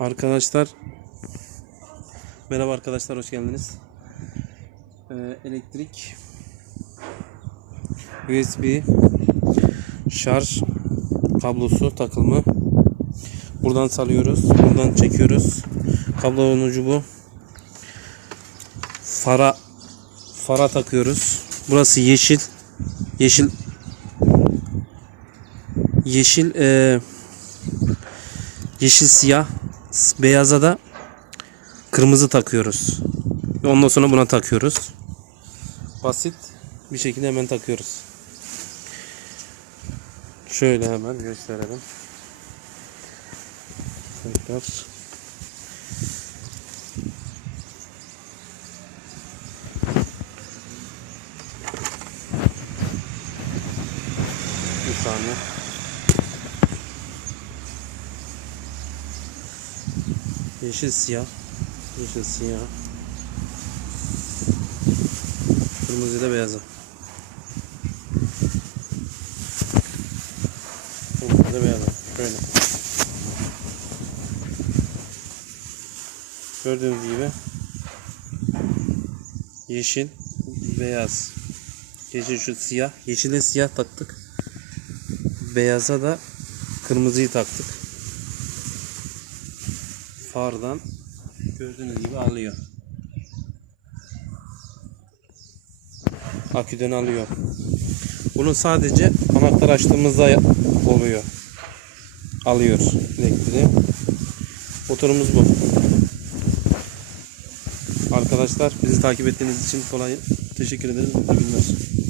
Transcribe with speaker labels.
Speaker 1: Arkadaşlar Merhaba arkadaşlar hoş geldiniz. Ee, elektrik USB şarj kablosu takımı. Buradan salıyoruz buradan çekiyoruz. Kablonun ucu bu. Fara fara takıyoruz. Burası yeşil yeşil yeşil e, yeşil siyah beyaza da kırmızı takıyoruz. Ondan sonra buna takıyoruz. Basit bir şekilde hemen takıyoruz. Şöyle hemen gösterelim. Tekrar. Bir saniye. Yeşil siyah. Yeşil siyah. Kırmızı da beyazı. Kırmızı da beyazı. Şöyle. Gördüğünüz gibi yeşil, beyaz. Yeşil şu siyah. Yeşile siyah taktık. Beyaza da kırmızıyı taktık. Fardan gördüğünüz gibi alıyor. Aküden alıyor. Bunu sadece anahtar açtığımızda oluyor. Alıyor elektriği. Motorumuz bu. Arkadaşlar bizi takip ettiğiniz için kolay teşekkür ederim. Günler.